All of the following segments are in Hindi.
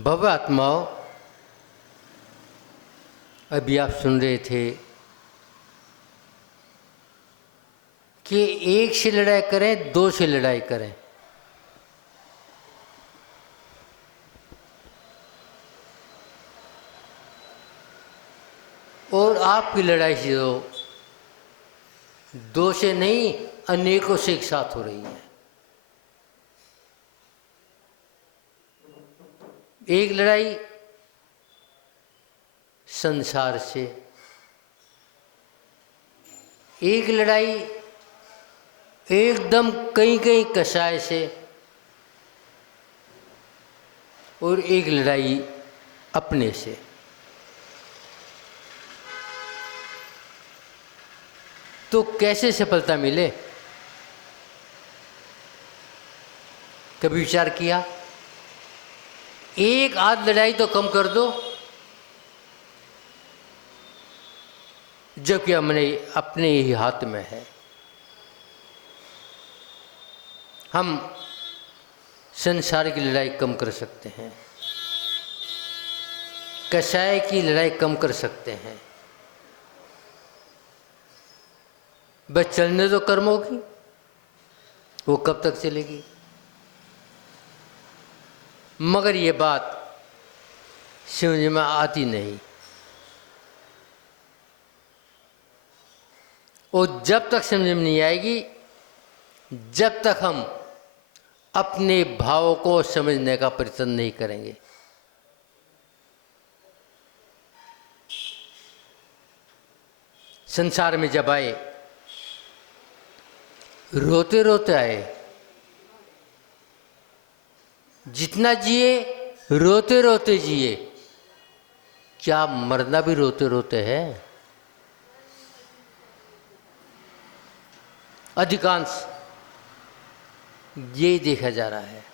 भव्य आत्माओं, अभी आप सुन रहे थे कि एक से लड़ाई करें, दो से लड़ाई करें। और आपकी लड़ाई जो दो से नहीं, अनेकों से एक साथ हो रही है। एक लड़ाई संसार से, एक लड़ाई एकदम कहीं कहीं कसाय से, और एक लड़ाई अपने से। तो कैसे सफलता मिले, कभी विचार किया? एक आध लड़ाई तो कम कर दो, जबकि हमने अपने ही हाथ में है। हम संसार की लड़ाई कम कर सकते हैं, कसाय की लड़ाई कम कर सकते हैं। बस चलने दो कर्मों की, वो कब तक चलेगी? मगर ये बात समझ में आती नहीं। और जब तक समझ में नहीं आएगी, जब तक हम अपने भावों को समझने का प्रयत्न नहीं करेंगे। संसार में जब आए, रोते रोते आए। जितना जिए रोते रोते जिए। क्या मरना भी रोते रोते है? अधिकांश ये देखा जा रहा है।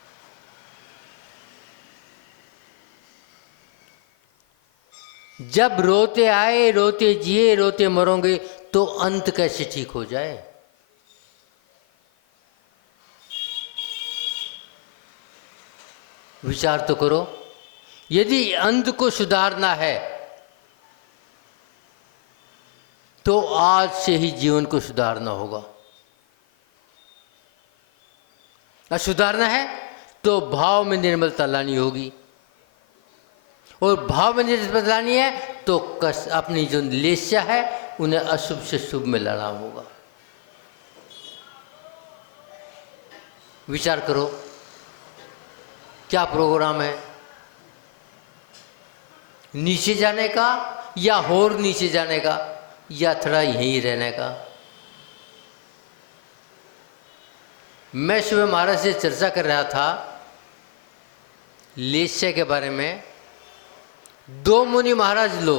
जब रोते आए, रोते जिए, रोते मरोगे, तो अंत कैसे ठीक हो जाए? विचार तो करो। यदि अंत को सुधारना है तो आज से ही जीवन को सुधारना होगा। और सुधारना है तो भाव में निर्मलता लानी होगी, और भाव में निर्मलता लानी है तो अपनी जो लेस्या है उन्हें अशुभ से शुभ में लाना होगा। विचार करो, क्या प्रोग्राम है? नीचे जाने का, या और नीचे जाने का, या थोड़ा यहीं रहने का? मैं सुबह महाराज से चर्चा कर रहा था लेस्या के बारे में। दो मुनि महाराज लो,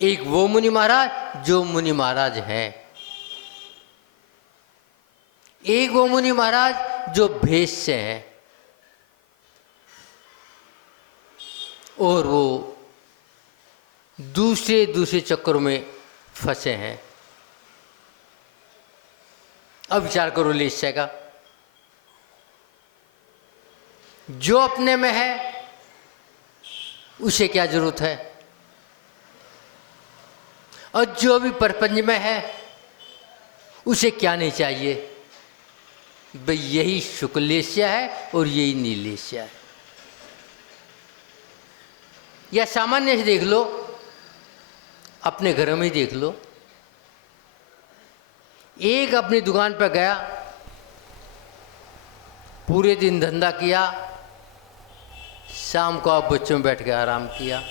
एक वो मुनि महाराज जो मुनि महाराज हैं, एक वो मुनि महाराज जो भेष से हैं, और वो दूसरे चक्करों में फंसे हैं। अब विचार करो लेस्या का। जो अपने में है उसे क्या जरूरत है, और जो भी प्रपंच में है उसे क्या नहीं चाहिए? भाई यही शुक्ल लेस्या है और यही नील लेस्या है। या सामान्य से देख लो, अपने घर में ही देख लो। एक अपनी दुकान पर गया, पूरे दिन धंधा किया, शाम को आप बच्चों में बैठ के आराम किया।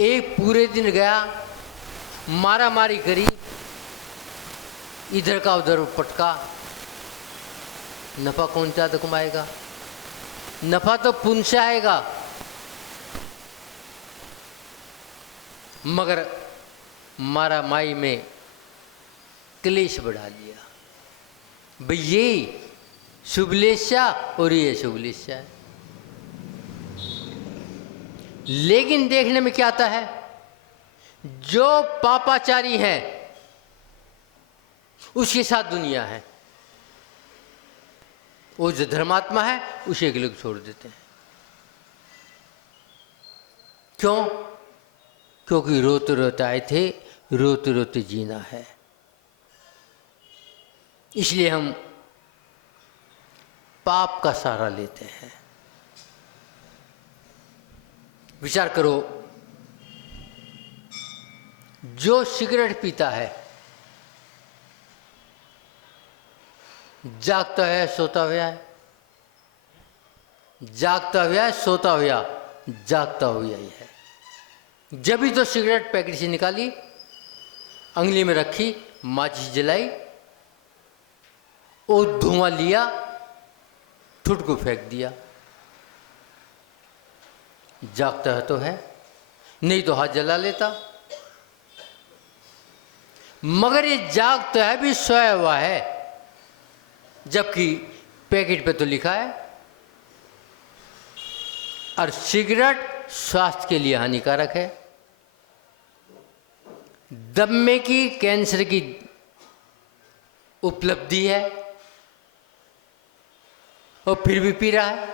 एक पूरे दिन गया, मारा मारी करी, इधर का उधर पटका। नफा कौन ज़्यादा कमाएगा? नफा तो पुण्य से आएगा, मगर मारा माई में क्लेश बढ़ा लिया। भाई ये शुभ लेस्या और ये शुभ लेस्या है। लेकिन देखने में क्या आता है? जो पापाचारी है उसके साथ दुनिया है, वो जो धर्मात्मा है उसे अकेले को छोड़ देते हैं। क्यों? क्योंकि रोते रोते आए थे, रोते रोते जीना है। इसलिए हम पाप का सहारा लेते हैं। विचार करो, जो सिगरेट पीता है जागता है सोता हुआ है, जागता हुआ है सोता हुआ, जागता हुआ ही है। जब भी तो सिगरेट पैकेट से निकाली, अंगली में रखी, माचिस जलाई, वो धुआं लिया, ठुट को फेंक दिया, जागता है तो है, नहीं तो हाथ जला लेता। मगर ये जागता है भी सोया हुआ है, जबकि पैकेट पे तो लिखा है। और सिगरेट स्वास्थ्य के लिए हानिकारक है, दमे की, कैंसर की उपलब्धि है, और फिर भी पी रहा है।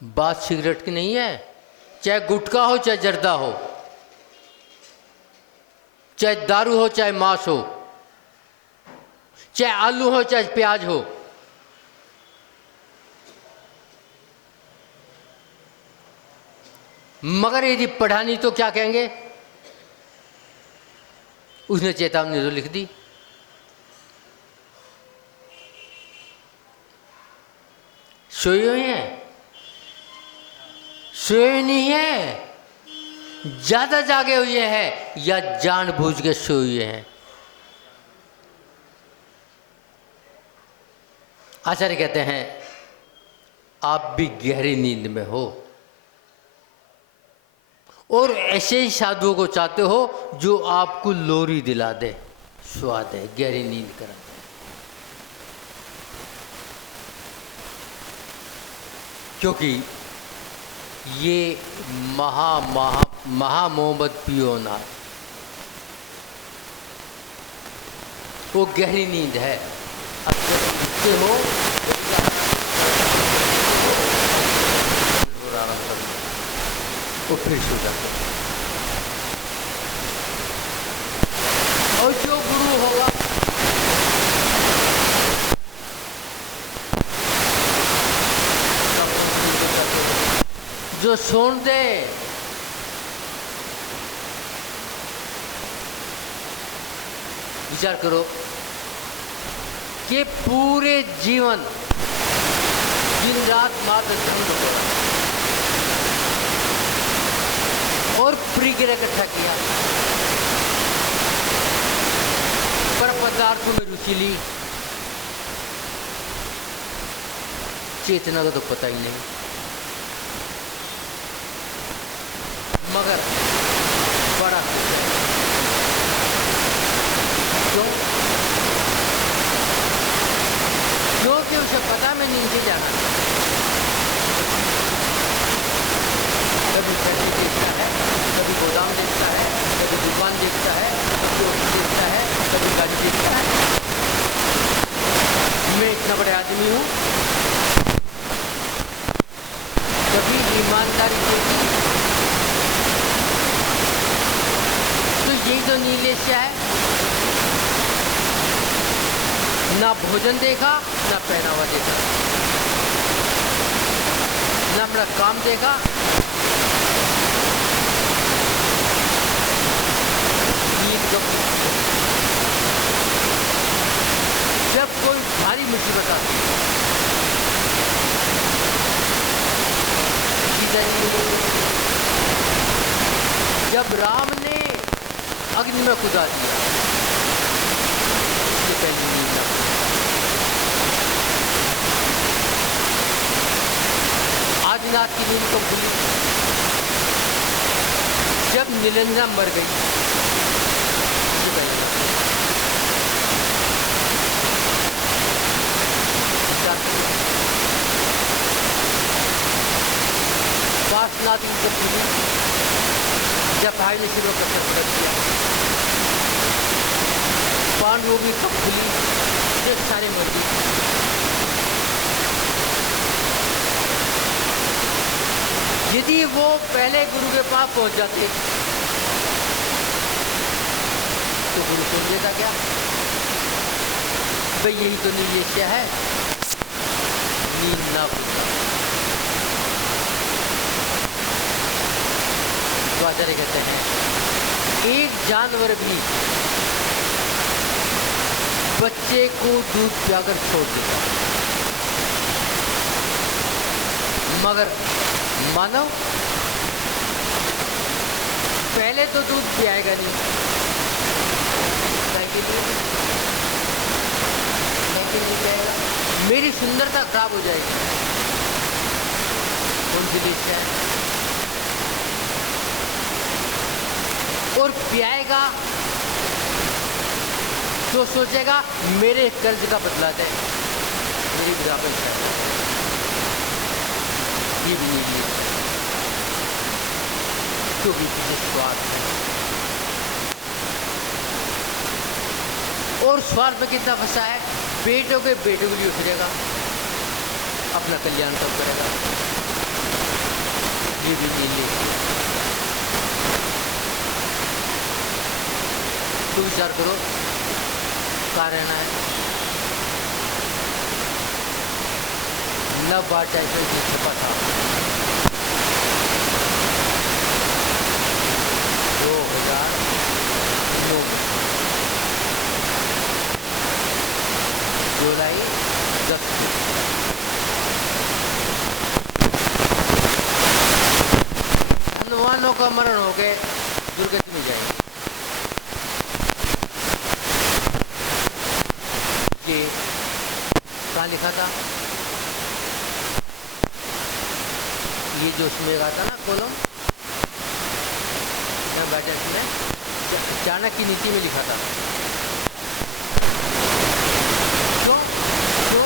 बात सिगरेट की नहीं है, चाहे गुटखा हो, चाहे जर्दा हो, चाहे दारू हो, चाहे मांस हो, चाहे आलू हो, चाहे प्याज हो। मगर यदि पढ़ानी तो क्या कहेंगे? उसने चेतावनी तो लिख दी। सोए हुए हैं, सोए नहीं है, ज्यादा जागे हुए हैं, या जानबूझ के सोए हुए हैं। आचार्य कहते हैं आप भी गहरी नींद में हो, और ऐसे ही साधुओं को चाहते हो जो आपको लोरी दिला दे, सुला दे, गहरी नींद करा दे। क्योंकि ये महा मोहम्मद पियो ना, वो गहरी नींद है। अब जब उठते हो वो फिर सो जाते हैं। और जो गुरु होगा, जो सुन दे, विचार करो कि पूरे जीवन दिन रात मात्र धर्म हो और प्रिय इकट्ठा किया, पर पदार्थों में रुचि ली, चेतना का तो पता ही नहीं। मगर बड़ा क्यों? क्योंकि उसे पता मैं नीचे जाना। कभी फैक्ट्री देखता है, कभी गोदाम देखता है, कभी दुकान देखता है, कभी ऑफिस देखता है, कभी गाड़ी देखता है। मैं इतना बड़ा आदमी हूँ, कभी ईमानदारी देखी तो यही तो नीलेश्या है। ना भोजन देखा, ना पहनावा देखा, ना अपना काम देखा, जब कोई भारी मुसीबत आती है, जब राम ने अग्नि में कूदा दिया, ये पहली नींद है। आदिनाथ की नींद तो खुली जब नीलंजना मर गई, वासनाथ की तो खुली जब भाई ने शिव का सर दिया। पांडवों की कब खुली जब सारे मौजूद। यदि वो पहले गुरु के पास पहुंच जाते तो गुरु सुन लेता क्या, भाई यही तो निर्देश्य है, नींद ना खुलता। तो आचार्य कहते हैं एक जानवर भी बच्चे को दूध पिलाकर छोड़ देता, मगर मानव पहले तो दूध पियाएगा नहीं, मेरी सुंदरता खराब हो जाएगी, उनके लिए क्या है? और पियाएगा तो सोचेगा मेरे कर्ज का बदला दे, मेरी बुढ़ापे का ये भी नहीं है, क्योंकि स्वार्थ है। और स्वार्थ में कितना फंसा है, बेटों के लिए उठेगा, अपना कल्याण कब करेगा, ये भी नहीं ले। तो विचार करो कहाँ रहना है, न बात ऐसे छपा था 2009 जुलाई 10 हनुमानों का मरण हो गए, दुर्गति में जाएंगे। ये कहाँ लिखा था, ये जो उसमें लगा था ना कॉलम बैठक में, चाणक्य की नीति में लिखा था। तो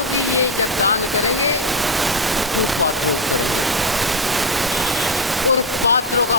भी ये जान करेंगे तो पास और पात्रों का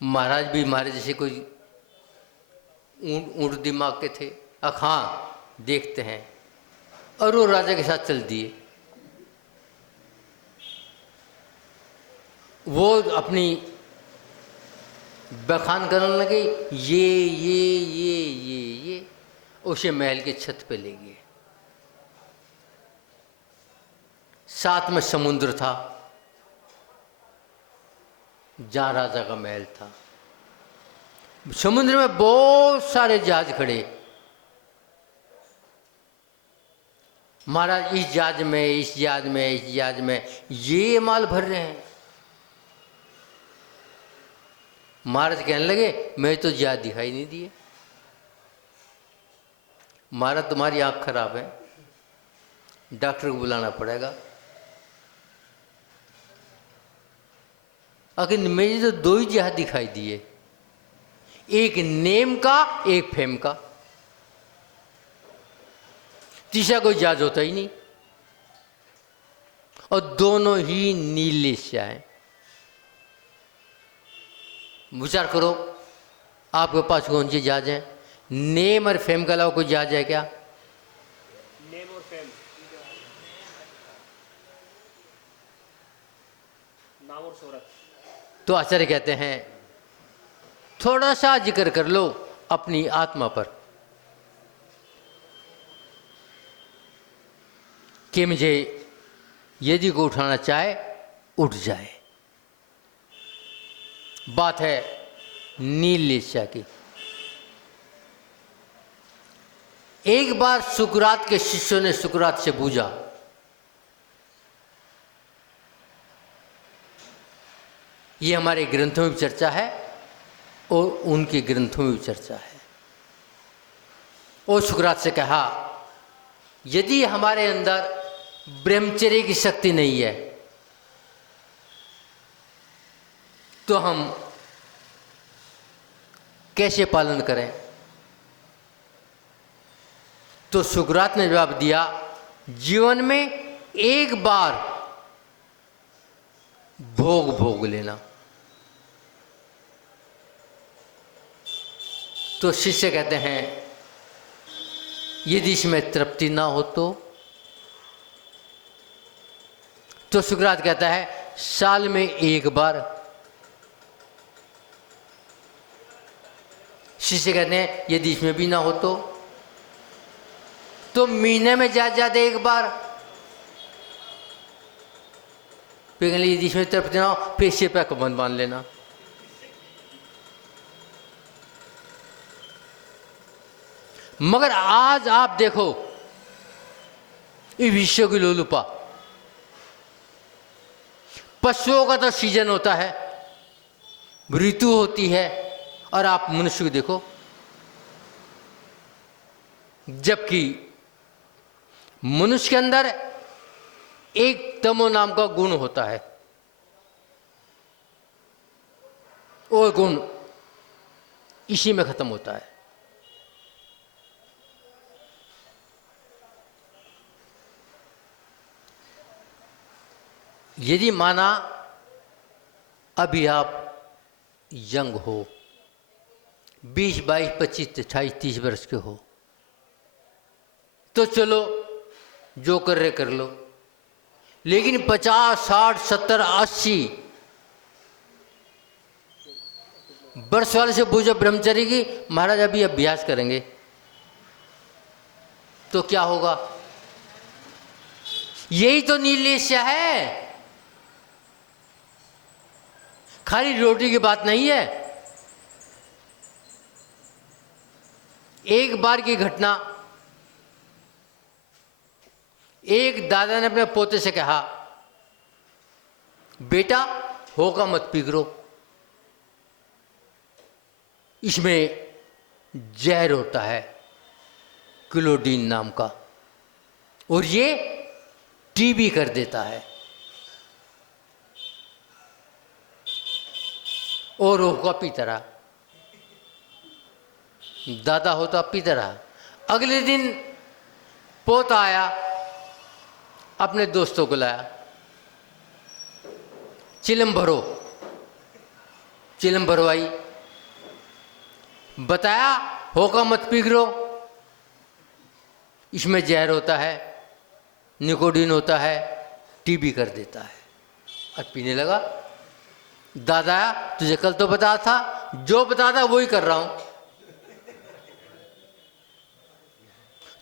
महाराज भी हमारे जैसे कोई ऊंट दिमाग के थे, हाँ देखते हैं, और वो राजा के साथ चल दिए। वो अपनी बखान करने लगे, ये उसे महल के छत पे ले गए। साथ में समुद्र था जहाँ राजा का महल था, समुद्र में बहुत सारे जहाज खड़े। महाराज इस जहाज में, इस जहाज में, इस जहाज में ये माल भर रहे हैं। महाराज कहने लगे मैं तो जहाज दिखाई नहीं दिए। महाराज तुम्हारी आंख खराब है, डॉक्टर को बुलाना पड़ेगा। अगर मुझे तो दो ही जहाज दिखाई दिए, एक नेम का, एक फेम का, तीसरा कोई जहाज होता ही नहीं, और दोनों ही नीले स्याह हैं। विचार करो आपके पास कौन सी जहाज है? नेम और फेम के अलावा कोई जहाज है क्या? नेम और फेम, नाम और शोहरत। तो आचार्य कहते हैं थोड़ा सा जिक्र कर लो अपनी आत्मा पर कि मुझे यदि को उठाना चाहे उठ जाए। बात है नील लेस्या की। एक बार सुकरात के शिष्यों ने सुकरात से पूछा, ये हमारे ग्रंथों में भी चर्चा है और उनके ग्रंथों में भी चर्चा है। और सुकरात से कहा, यदि हमारे अंदर ब्रह्मचर्य की शक्ति नहीं है तो हम कैसे पालन करें? तो सुकरात ने जवाब दिया, जीवन में एक बार भोग लेना। तो शिष्य कहते हैं, यदि इसमें तृप्ति ना हो तो सुकरात कहता है, साल में एक बार। शिष्य कहते हैं, यदि इसमें भी ना हो तो महीने में ज्यादा एक बार। फिर यदि इसमें तृप्ति ना हो फिर इसे पे बंद मान लेना। मगर आज आप देखो, इस विश्व की लोलुपा, पशुओं का तो सीजन होता है, ऋतु होती है, और आप मनुष्य को देखो, जबकि मनुष्य के अंदर एक तमो नाम का गुण होता है, और गुण इसी में खत्म होता है। यदि माना अभी आप यंग हो, 20, 22, 25, 28, 30 वर्ष के हो, तो चलो जो कर रहे कर लो। लेकिन 50, 60, 70, 80 वर्ष वाले से पूछो ब्रह्मचर्य की, महाराज अभी अभ्यास करेंगे, तो क्या होगा? यही तो नीलेश्या है। खाली रोटी की बात नहीं है। एक बार की घटना, एक दादा ने अपने पोते से कहा, बेटा होका मत पी करो, इसमें जहर होता है क्लोडीन नाम का, और ये टीबी कर देता है। और होका पीता रहा। दादा हो तो पीता रहा। अगले दिन पोता आया, अपने दोस्तों को लाया, चिलम भरवाई, बताया होका मत पी करो, इसमें जहर होता है, निकोडीन होता है, टीबी कर देता है। और पीने लगा। दादा तुझे कल तो बता था, जो बता था वही कर रहा हूं।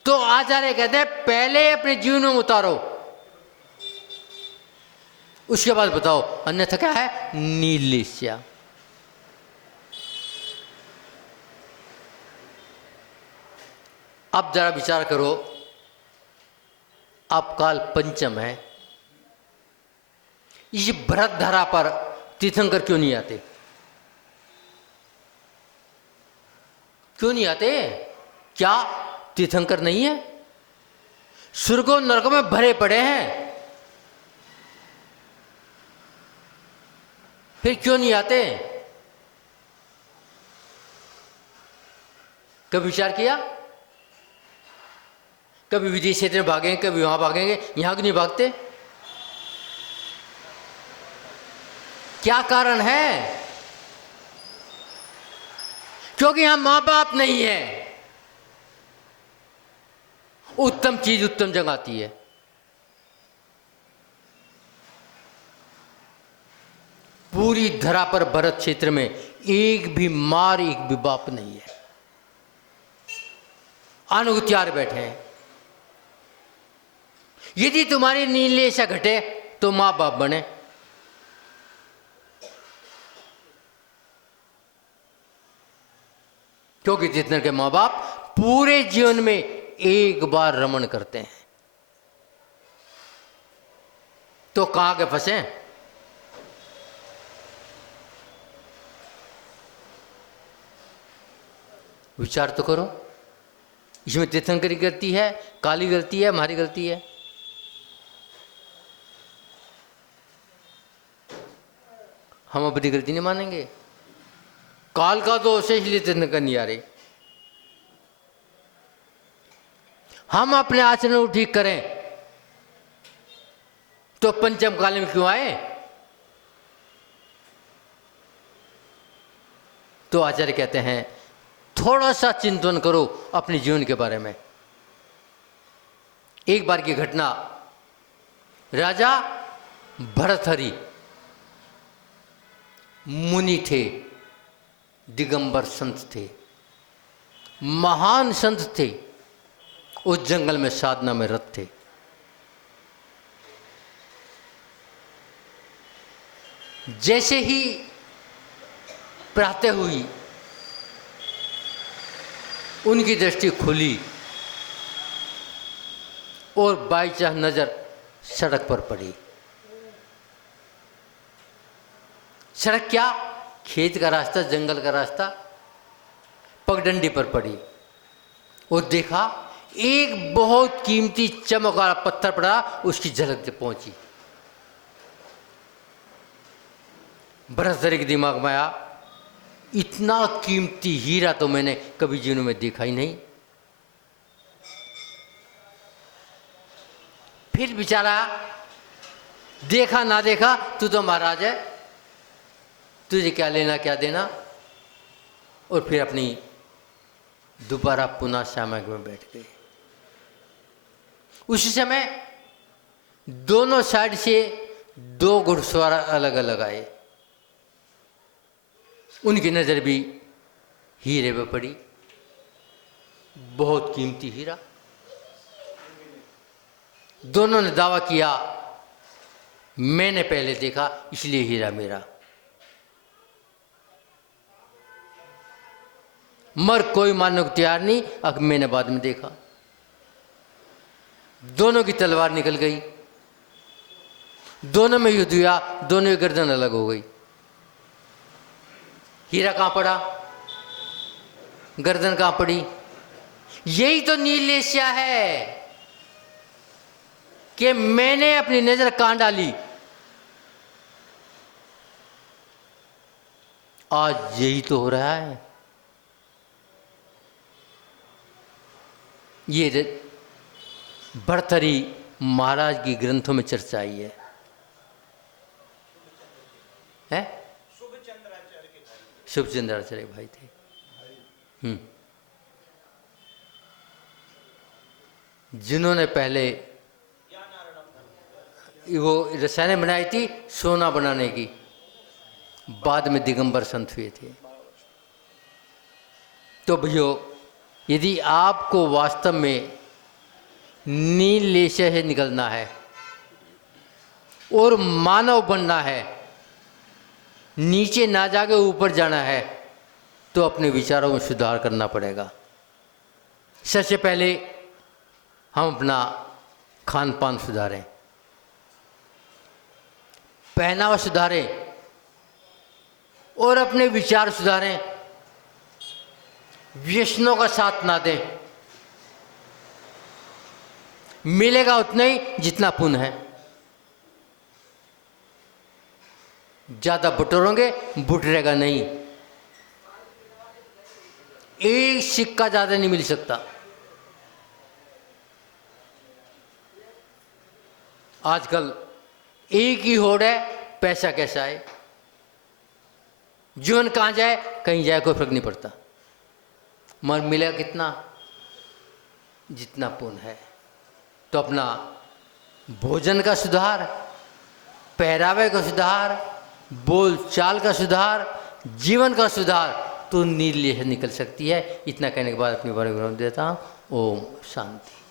तो आचार्य कहते हैं पहले अपने जीवन में उतारो, उसके बाद बताओ, अन्यथा क्या है? नीलेश्या। अब जरा विचार करो, अब काल पंचम है, इस भरत धरा पर तीर्थंकर क्यों नहीं आते? क्यों नहीं आते? क्या तीर्थंकर नहीं है? स्वर्गों नरकों में भरे पड़े हैं, फिर क्यों नहीं आते? कभी विचार किया? कभी विदेश क्षेत्र में भागेंगे, कभी वहां भागेंगे, यहां क्यों नहीं भागते? क्या कारण है? क्योंकि यहां मां बाप नहीं है। उत्तम चीज उत्तम जगह आती है। पूरी धरा पर भरत क्षेत्र में एक भी मार, एक भी बाप नहीं है। अनुगत्यार बैठे हैं। यदि तुम्हारी नीलेशा घटे तो मां बाप बने। क्योंकि जितने के मां बाप पूरे जीवन में एक बार रमण करते हैं तो कहां के फंसे? विचार तो करो। इसमें तीर्थंकर की गलती है, काली गलती है, हमारी गलती है? हम अपनी गलती नहीं मानेंगे। काल का दोष है इसलिए तीर्थंकर नहीं आ रहे। हम अपने आचरण को ठीक करें तो पंचम काल में क्यों आए? तो आचार्य कहते हैं थोड़ा सा चिंतन करो अपने जीवन के बारे में। एक बार की घटना, राजा भरथरी मुनि थे, दिगंबर संत थे, महान संत थे, उस जंगल में साधना में रत थे। जैसे ही प्रातः हुई उनकी दृष्टि खुली और बाई चांस नजर सड़क पर पड़ी। सड़क क्या, खेत का रास्ता, जंगल का रास्ता, पगडंडी पर पड़ी और देखा एक बहुत कीमती चमक वाला पत्थर पड़ा, उसकी झलक पहुंची। भरथरी के दिमाग में आया इतना कीमती हीरा तो मैंने कभी जीवन में देखा ही नहीं। फिर बेचारा देखा ना देखा, तू तो महाराज है, तुझे क्या लेना क्या देना। और फिर अपनी दोबारा पुनः सामग में बैठ गए। उसी समय दोनों साइड से दो घुड़सवार अलग अलग आए। उनकी नजर भी हीरे पे पड़ी, बहुत कीमती हीरा। दोनों ने दावा किया मैंने पहले देखा इसलिए हीरा मेरा। मर कोई मानने को तैयार नहीं, अब मैंने बाद में देखा। दोनों की तलवार निकल गई, दोनों में युद्ध हुआ, दोनों की गर्दन अलग हो गई। हीरा कहां पड़ा, गर्दन कहां पड़ी? यही तो नीलेश्या है कि मैंने अपनी नजर कहां डाली। आज यही तो हो रहा है। ये भरथरी महाराज की ग्रंथों में चर्चा आई है, शुभचंद्राचार्य भाई थे। जिन्होंने पहले वो रसायन बनाई थी सोना बनाने की, बाद में दिगंबर संत हुए थे। तो भैया यदि आपको वास्तव में नीलेश से निकलना है और मानव बनना है, नीचे ना जाके ऊपर जाना है, तो अपने विचारों में सुधार करना पड़ेगा। सबसे पहले हम अपना खान पान सुधारें, पहनावा सुधारें और अपने विचार सुधारें। व्यसनों का साथ ना दें। मिलेगा उतना ही जितना पुण्य है। ज्यादा बटोरोगे बुटरेगा नहीं। एक सिक्का ज्यादा नहीं मिल सकता। आजकल एक ही होड़ है, पैसा कैसा है, जीवन कहां जाए, कहीं जाए कोई फर्क नहीं पड़ता। मर मिलेगा कितना, जितना पुण्य है। तो अपना भोजन का सुधार, पहरावे का सुधार, बोल चाल का सुधार, जीवन का सुधार, तो नील निकल सकती है। इतना कहने के बाद अपनी बारे में देता हूँ। ओम शांति।